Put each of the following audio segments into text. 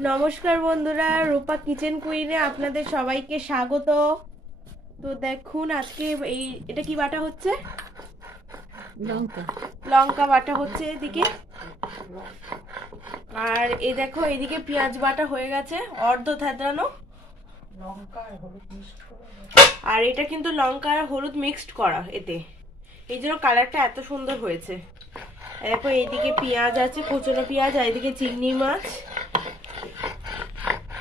নমস্কার বন্ধুরা, রূপা কিচেন কুইনে আপনাদের সবাইকে স্বাগত। তো দেখুন আজকে এটা কি বাটা হচ্ছে? লঙ্কা লঙ্কা বাটা হচ্ছে এদিকে। আর এই দেখো এদিকে পেঁয়াজ বাটা হয়ে গেছে, অর্ধ থেতরানো। আর এটা কিন্তু লঙ্কা আর হলুদ মিক্সড করা এতে, এই জন্য কালারটা এত সুন্দর হয়েছে। দেখো এইদিকে পেঁয়াজ আছে, কুচনো পেঁয়াজ, আর এদিকে চিংড়ি মাছ।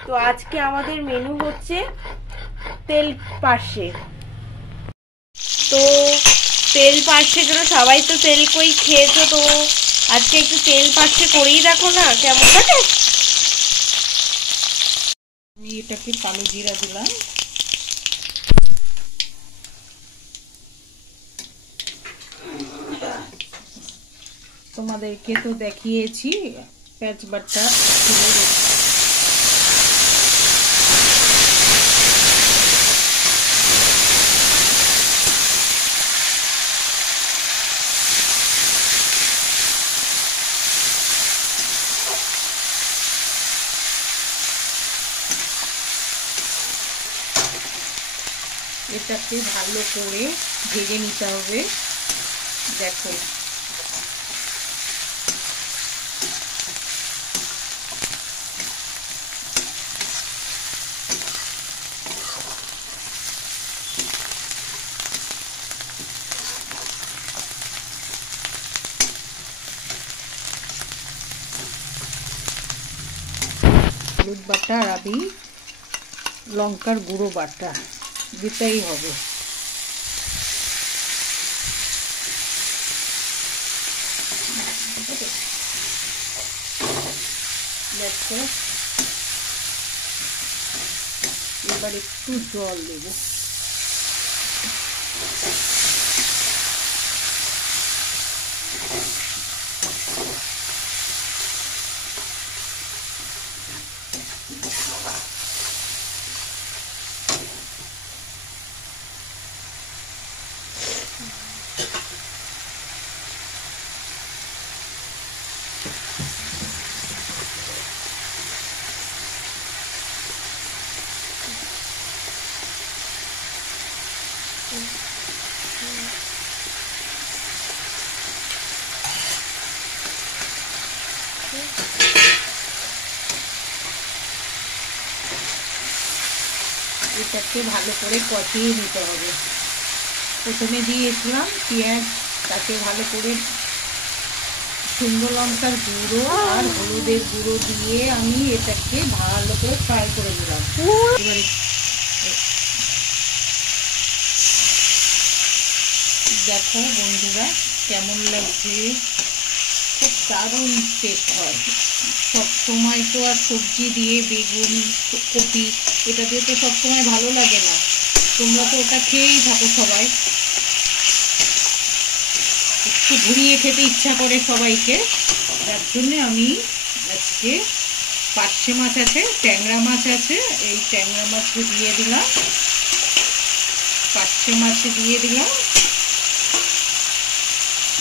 তো আজকে আমাদের মেনু হচ্ছে তেল পার্শে। তো তেল পার্শের জন্য সবাই তো তেল কই খেয়েছো, তো আজকে একটু তেল পার্শে করেই দেখো না কেমন লাগে। আমি এটাকে কালো জিরা দিলাম, তোমাদেরকে তো দেখিয়েছি পেঁয়াজ বাটা এটাকে ভালো করে ভেজে নিতে হবে। দেখো হলুদ বাটা আর আমি লঙ্কার গুঁড়ো বাটা দিতেই হবে। দেখো এবার একটু জল দেব। এটাকে ভালো করে কষিয়ে নিতে হবে। প্রথমে দিয়েছিলাম পেঁয়াজ, তাকে ভালো করে শুকনো লঙ্কার গুঁড়ো আর হলুদের গুঁড়ো দিয়ে আমি এটাকে ভালো করে ফ্রাই করে দিলাম। এবারে দেখো বন্ধুরা কেমন লাগছে, খুব দারুণ টেস্ট হয়। সব সময় তো আর সবজি দিয়ে বেগুন কপি এটা দিয়ে তো সবসময় ভালো লাগে না, তোমরা তো ওটা খেয়েই থাকো সবাই, একটু ঘুরিয়ে খেতে ইচ্ছা করে সবাইকে। তার জন্যে আমি আজকে পার্শে মাছ আছে, ট্যাংরা মাছ আছে, এই ট্যাংরা মাছকে দিয়ে দিলাম, পার্শে মাছে দিয়ে দিলাম,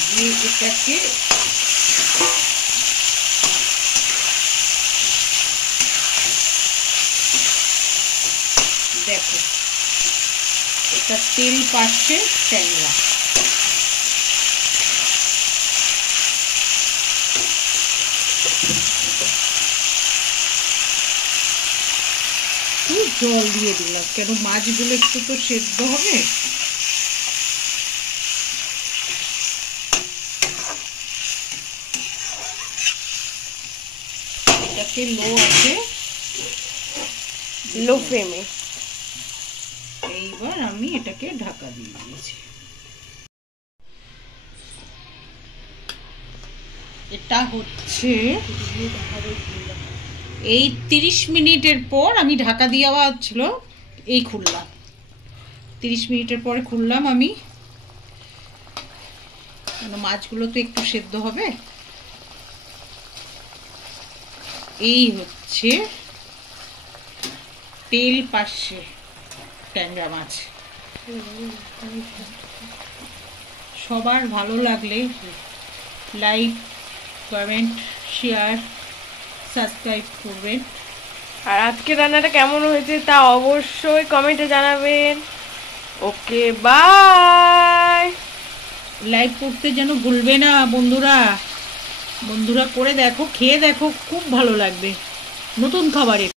দিয়ে এটাকে দেখো এটা তেল পার্শে ট্যাংরা। জল দিয়ে দিলাম, কেন মাছগুলো একটু তো সেদ্ধ হবে। এটাকে লো ফ্লেমে এইবার আমি এটাকে ঢাকা দিয়ে দিয়েছি। এটা হচ্ছে এই 30 মিনিটের পর আমি ঢাকা দেওয়া ছিল, এই খুললাম 30 মিনিটের পরে খুললাম আমি, মাছগুলো তো একটু সেদ্ধ হবে। এই হচ্ছে তেল পার্শে ট্যাংরা মাছ। সবার ভালো লাগলে লাইক, কমেন্ট, শেয়ার, সাবস্ক্রাইব করবেন। আর আজকে রান্নাটা কেমন হয়েছে তা অবশ্যই কমেন্টে জানাবেন। ওকে, বাই। লাইক করতে যেন ভুলবে না বন্ধুরা। বন্ধুরা করে দেখো, খেয়ে দেখো, খুব ভালো লাগবে নতুন খাবারে।